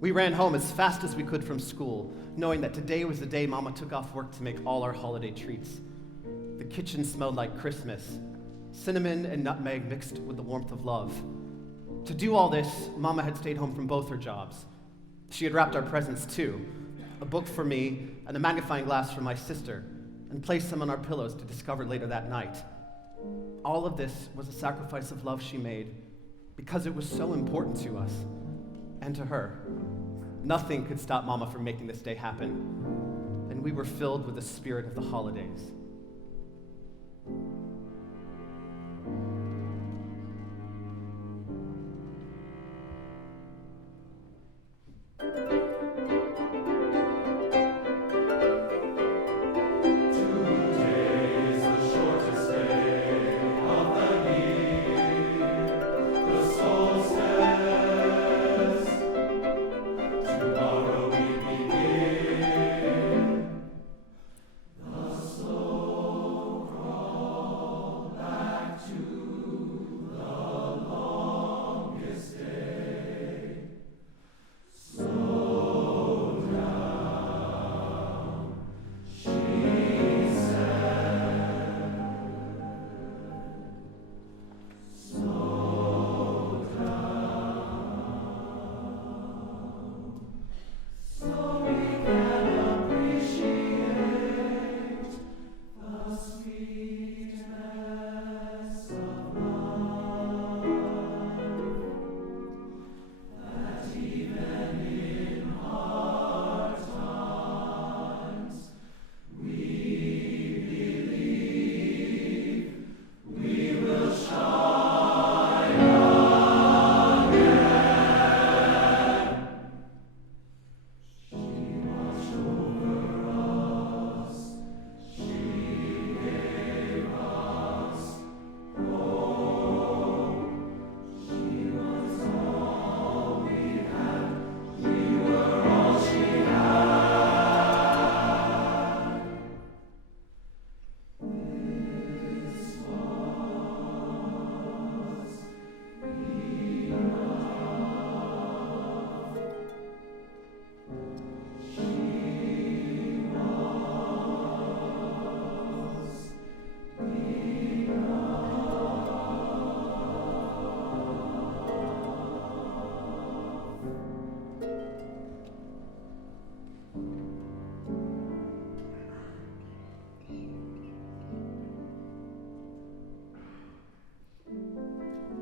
We ran home as fast as we could from school, knowing that today was the day Mama took off work to make all our holiday treats. The kitchen smelled like Christmas, cinnamon and nutmeg mixed with the warmth of love. To do all this, Mama had stayed home from both her jobs. She had wrapped our presents too, a book for me and a magnifying glass for my sister, and placed them on our pillows to discover later that night. All of this was a sacrifice of love she made because it was so important to us and to her. Nothing could stop Mama from making this day happen, and we were filled with the spirit of the holidays.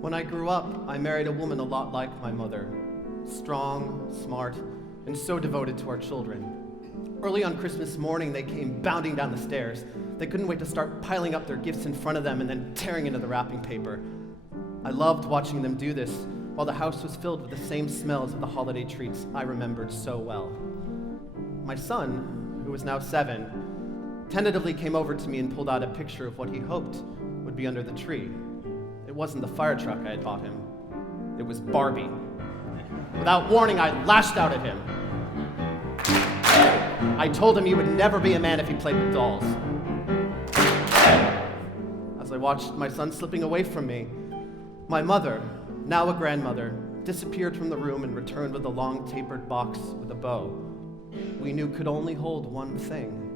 When I grew up, I married a woman a lot like my mother, strong, smart, and so devoted to our children. Early on Christmas morning, they came bounding down the stairs. They couldn't wait to start piling up their gifts in front of them and then tearing into the wrapping paper. I loved watching them do this while the house was filled with the same smells of the holiday treats I remembered so well. My son, who was now 7, tentatively came over to me and pulled out a picture of what he hoped would be under the tree. It wasn't the fire truck I had bought him. It was Barbie. Without warning, I lashed out at him. I told him he would never be a man if he played with dolls. As I watched my son slipping away from me, my mother, now a grandmother, disappeared from the room and returned with a long tapered box with a bow we knew could only hold one thing.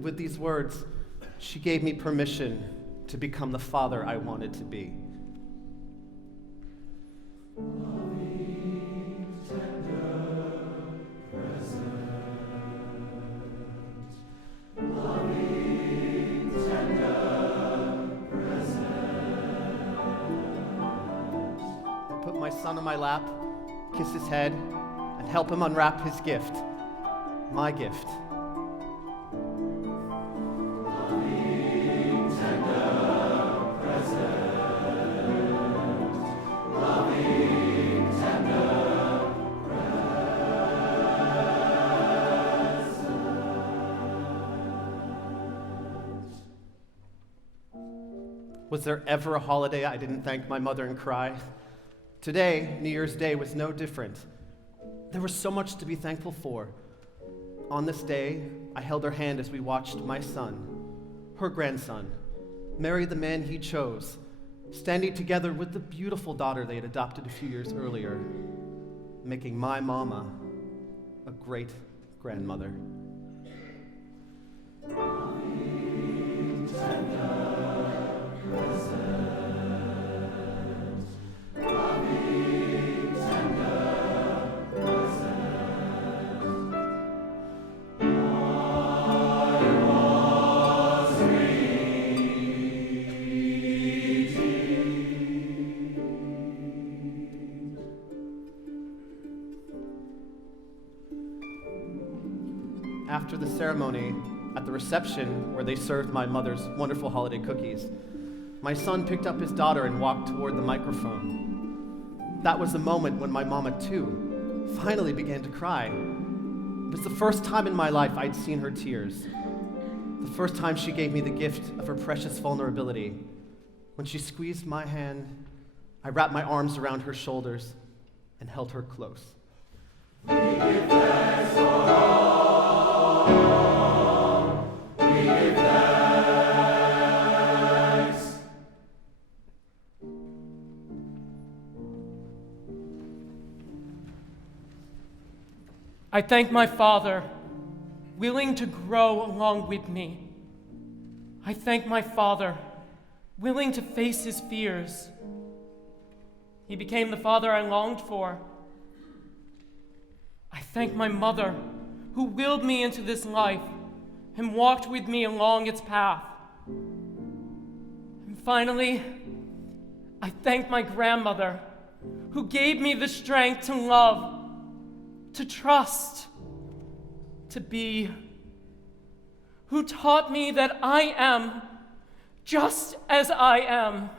And with these words, she gave me permission to become the father I wanted to be. Put my son on my lap, kiss his head, and help him unwrap his gift, my gift. Was there ever a holiday I didn't thank my mother and cry? Today, New Year's Day, was no different. There was so much to be thankful for. On this day, I held her hand as we watched my son, her grandson, marry the man he chose, standing together with the beautiful daughter they had adopted a few years earlier, making my mama a great grandmother. After the ceremony, at the reception where they served my mother's wonderful holiday cookies, my son picked up his daughter and walked toward the microphone. That was the moment when my mama, too, finally began to cry. It was the first time in my life I'd seen her tears. The first time she gave me the gift of her precious vulnerability. When she squeezed my hand, I wrapped my arms around her shoulders and held her close. We give thanks for all. We give thanks. I thank my Father, willing to grow along with me. I thank my Father, willing to face his fears. He became the father I longed for. I thank my mother, who willed me into this life and walked with me along its path. And finally, I thank my grandmother, who gave me the strength to love, to trust, to be, who taught me that I am just as I am.